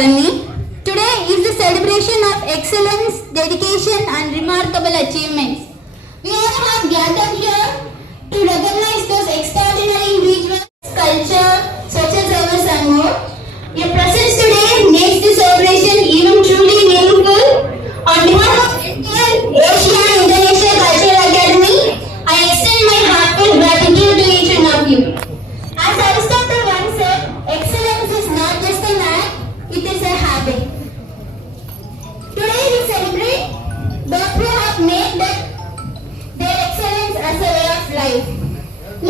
Academy. Today is the celebration of excellence, dedication and remarkable achievements. We all have gathered here to recognize those extraordinary individuals, culture, social service and more. Your presence today makes this celebration even truly meaningful. On behalf of Asia International Cultural Academy, I extend my heartfelt gratitude to each one of you. As Aristotle once said, excellence is not just an act, it is a habit. Today we celebrate those who have made their excellence as a way of life.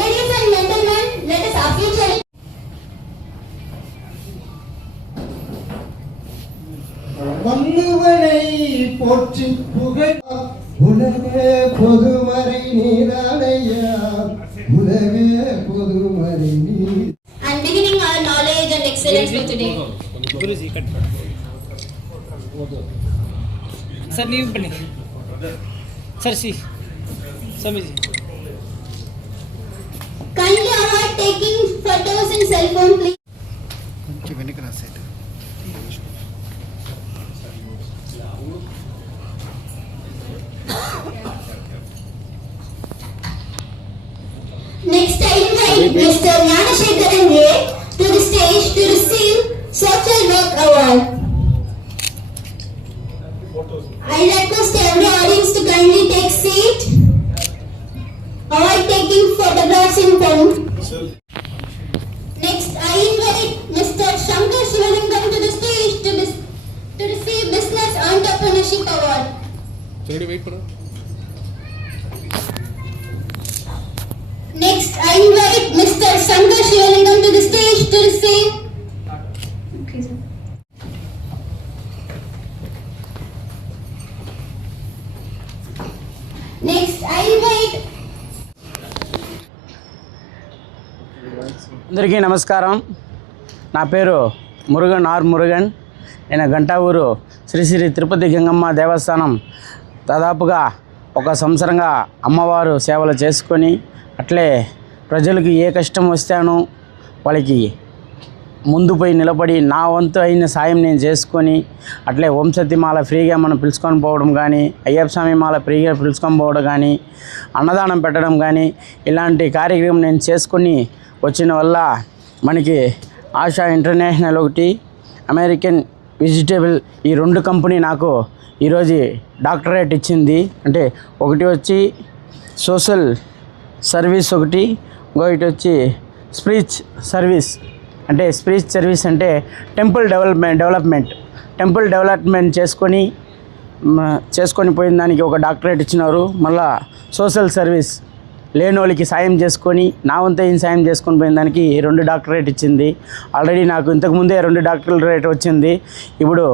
Ladies and gentlemen, let us officially வள்ளுவனை போற்றி புகழ் உலகே பொதுமறை நீரானையா உலகே பொதுமறை நீர். and beginning our knowledge and excellence for today. Guruji cut sir leave बने sir C Swami ji Kindly avoid taking photos in cell phone, please. కొంచెం వెనక్కి రా side. Next, I invite Mr. Gnanashekaran Ray to the stage to receive Social Work Award. I request every audience to kindly take seat. Avoid taking photographs in front. Next, I invite Mr. Shankar Shivalingam to the stage to receive Business Entrepreneurship Award. Next, I invite Mr. Shankar Shivalingam to the stage to receive. Okay, sir. Next, I invite. అందరికీ నమస్కారం. నా పేరు Murugan are Murugan. నేను గంటావూరు శ్రీ శ్రీ తిరుపతి గంగమ్మ దేవస్థానం దాదాపుగా ఒక సంవత్సరంగా అమ్మవారు సేవలు చేసుకొని అట్లే ప్రజలకు ఏ కష్టం వస్తానో వాళ్ళకి ముందు పోయి నిలబడి నా వంతు అయిన సాయం నేను చేసుకొని అట్లే వంశతిమాల ఫ్రీగా మనం పిలుచుకొని పోవడం కానీ, అయ్యప్ప స్వామి మాల ఫ్రీగా పిలుచుకొని పోవడం కానీ, అన్నదానం పెట్టడం కానీ ఇలాంటి కార్యక్రమం నేను చేసుకొని వచ్చిన వల్ల మనకి ఆశా ఇంటర్నేషనల్ ఒకటి, అమెరికన్ వెజిటేబుల్ ఈ రెండు కంపెనీ నాకు ఈరోజు డాక్టరేట్ ఇచ్చింది. అంటే ఒకటి వచ్చి సోషల్ సర్వీస్ ఒకటి, ఇంకొకటి వచ్చి స్పిరిచ్ సర్వీస్. అంటే స్పిరిచ్ సర్వీస్ అంటే టెంపుల్ డెవలప్మెంట్ చేసుకొని పోయిన దానికి ఒక డాక్టరేట్ ఇచ్చినారు. మళ్ళా సోషల్ సర్వీస్ లేనోళ్ళకి సాయం చేసుకొని నా వంతైన సాయం చేసుకొని పోయిన దానికి 2 డాక్టరేట్ ఇచ్చింది. ఆల్రెడీ నాకు ఇంతకుముందే 2 డాక్టరేట్ వచ్చింది. ఇప్పుడు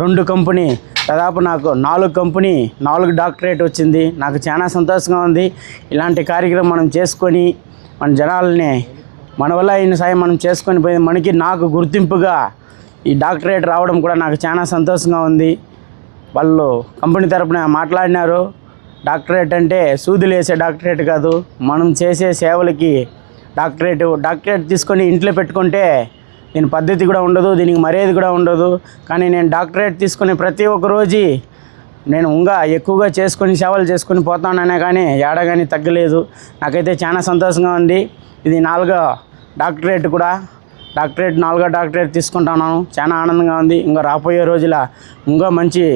2 కంపెనీ దాదాపు నాకు 4 డాక్టరేట్ వచ్చింది. నాకు చాలా సంతోషంగా ఉంది. ఇలాంటి కార్యక్రమం మనం చేసుకొని మన జనాలని మన వల్ల అయిన సాయం మనం చేసుకొని పోయి నాకు గుర్తింపుగా ఈ డాక్టరేట్ రావడం కూడా నాకు చాలా సంతోషంగా ఉంది. వాళ్ళు కంపెనీ తరపున మాట్లాడినారు. డాక్టరేట్ అంటే సూదులు వేసే డాక్టరేట్ కాదు, మనం చేసే సేవలకి డాక్టరేట్ తీసుకొని ఇంట్లో పెట్టుకుంటే దీని పద్ధతి కూడా ఉండదు, దీనికి మర్యాద కూడా ఉండదు. కానీ నేను డాక్టరేట్ తీసుకుని ప్రతి ఒక్క రోజు నేను ఇంకా ఎక్కువగా చేసుకొని సేవలు చేసుకొని పోతాననే కానీ ఏడ కానీ తగ్గలేదు. నాకైతే చాలా సంతోషంగా ఉంది. ఇది 4వ డాక్టరేట్ కూడా. డాక్టరేట్ 4వ డాక్టరేట్ తీసుకుంటున్నాను. చాలా ఆనందంగా ఉంది. ఇంకా రాబోయే రోజుల ఇంకా మంచి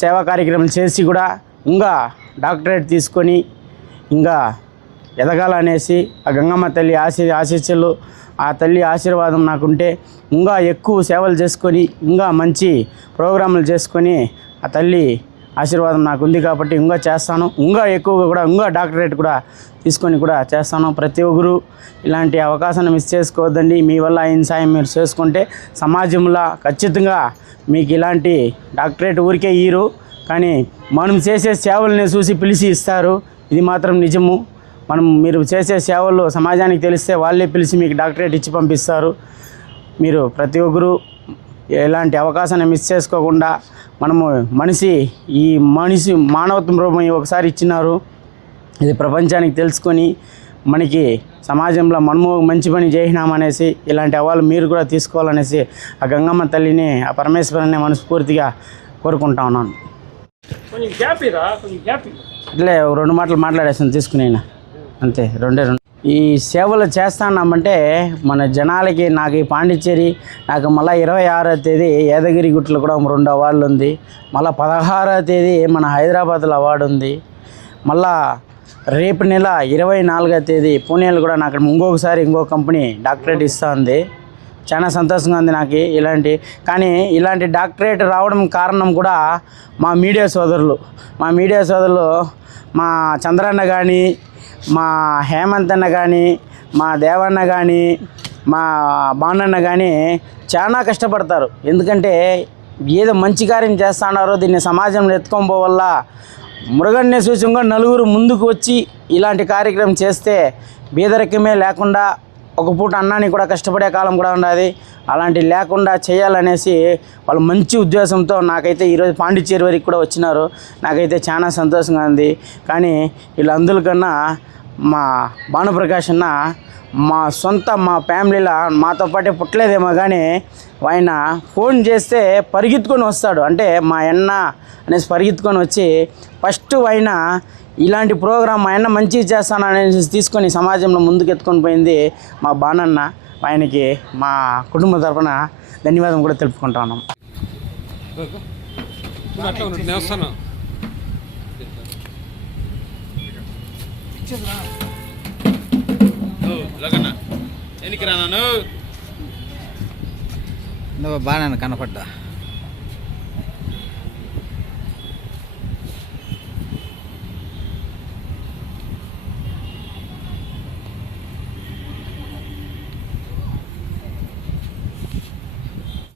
సేవా కార్యక్రమాలు చేసి కూడా ఇంకా డాక్టరేట్ తీసుకొని ఇంకా ఎదగాలనేసి ఆ గంగమ్మ తల్లి ఆశీస్సులు, ఆ తల్లి ఆశీర్వాదం నాకుంటే ఇంకా ఎక్కువ సేవలు చేసుకొని ఇంకా మంచి ప్రోగ్రాములు చేసుకొని ఆ తల్లి ఆశీర్వాదం నాకు ఉంది కాబట్టి ఇంకా చేస్తాను. ఇంకా ఎక్కువగా కూడా ఇంకా డాక్టరేట్ కూడా తీసుకొని కూడా చేస్తాను. ప్రతి ఒక్కరు ఇలాంటి అవకాశాన్ని మిస్ చేసుకోవద్దండి. మీ వల్ల అయిన సాయం మీరు చేసుకుంటే సమాజంలో ఖచ్చితంగా మీకు ఇలాంటి డాక్టరేట్ ఊరికే ఇయ్యరు, కానీ మనం చేసే సేవల్ని చూసి పిలిచి ఇస్తారు. ఇది మాత్రం నిజము. మీరు చేసే సేవలు సమాజానికి తెలిస్తే వాళ్ళే పిలిచి మీకు డాక్టరేట్ ఇచ్చి పంపిస్తారు. మీరు ప్రతి ఒక్కరు ఎలాంటి అవకాశాన్ని మిస్ చేసుకోకుండా మానవత్వం రూపం ఒకసారి ఇచ్చినారు. ఇది ప్రపంచానికి తెలుసుకొని మనకి సమాజంలో మనము మంచి పని చేసినామనేసి ఇలాంటి అవార్డు మీరు కూడా తీసుకోవాలనేసి ఆ గంగమ్మ తల్లిని ఆ పరమేశ్వరుని మనస్ఫూర్తిగా కోరుకుంటా ఉన్నాను. ఇట్లే 2 మాటలు మాట్లాడేస్తాను తీసుకుని అంతే, 2 ఈ సేవలు చేస్తున్నామంటే మన జనాలకి నాకు ఈ పాండిచ్చేరి నాకు మళ్ళీ 26వ తేదీ యాదగిరి గుట్టలో కూడా 2 అవార్డులు ఉంది. మళ్ళీ 16వ తేదీ మన హైదరాబాద్లో అవార్డు ఉంది. మళ్ళా రేపు నెల 24వ తేదీ పూణేలో కూడా నాకు ఇంకో కంపెనీ డాక్టరేట్ ఇస్తూ ఉంది. చాలా సంతోషంగా ఉంది నాకు ఇలాంటి డాక్టరేట్ రావడం కారణం కూడా మా మీడియా సోదరులు మా చంద్రన్న కానీ, మా హేమంత్ అన్న కానీ, మా దేవన్న కానీ, మా బాణన్న కానీ చాలా కష్టపడతారు. ఎందుకంటే ఏదో మంచి కార్యం చేస్తున్నారో దీన్ని సమాజంలో ఎత్తుకొని పోవల్ల మృగన్నే సూచంగా నలుగురు ముందుకు వచ్చి ఇలాంటి కార్యక్రమం చేస్తే బీదరికమే లేకుండా ఒక పూట అన్నానికి కూడా కష్టపడే కాలం కూడా ఉన్నది. అలాంటి లేకుండా చేయాలనేసి వాళ్ళు మంచి ఉద్దేశంతో నాకైతే ఈరోజు పాండిచ్చేరి వరకు కూడా వచ్చినారు. నాకైతే చాలా సంతోషంగా ఉంది. కానీ వీళ్ళందరికన్నా మా భానుప్రకాష్ అన్న మా ఫ్యామిలీలో మాతో పాటే పుట్టలేదేమో కానీ ఆయన ఫోన్ చేస్తే పరిగెత్తుకొని వస్తాడు. అంటే మా అన్న అనేసి పరిగెత్తుకొని వచ్చి ఫస్ట్ ఆయన ఇలాంటి ప్రోగ్రాం ఆయన మంచిగా చేస్తాననేసి తీసుకొని సమాజంలో ముందుకు ఎత్తుకొని పోయింది మా బాణన్న. ఆయనకి మా కుటుంబ తరఫున ధన్యవాదం కూడా తెలుపుకుంటున్నాం. నువ్వు బాగా కనపడ్డా.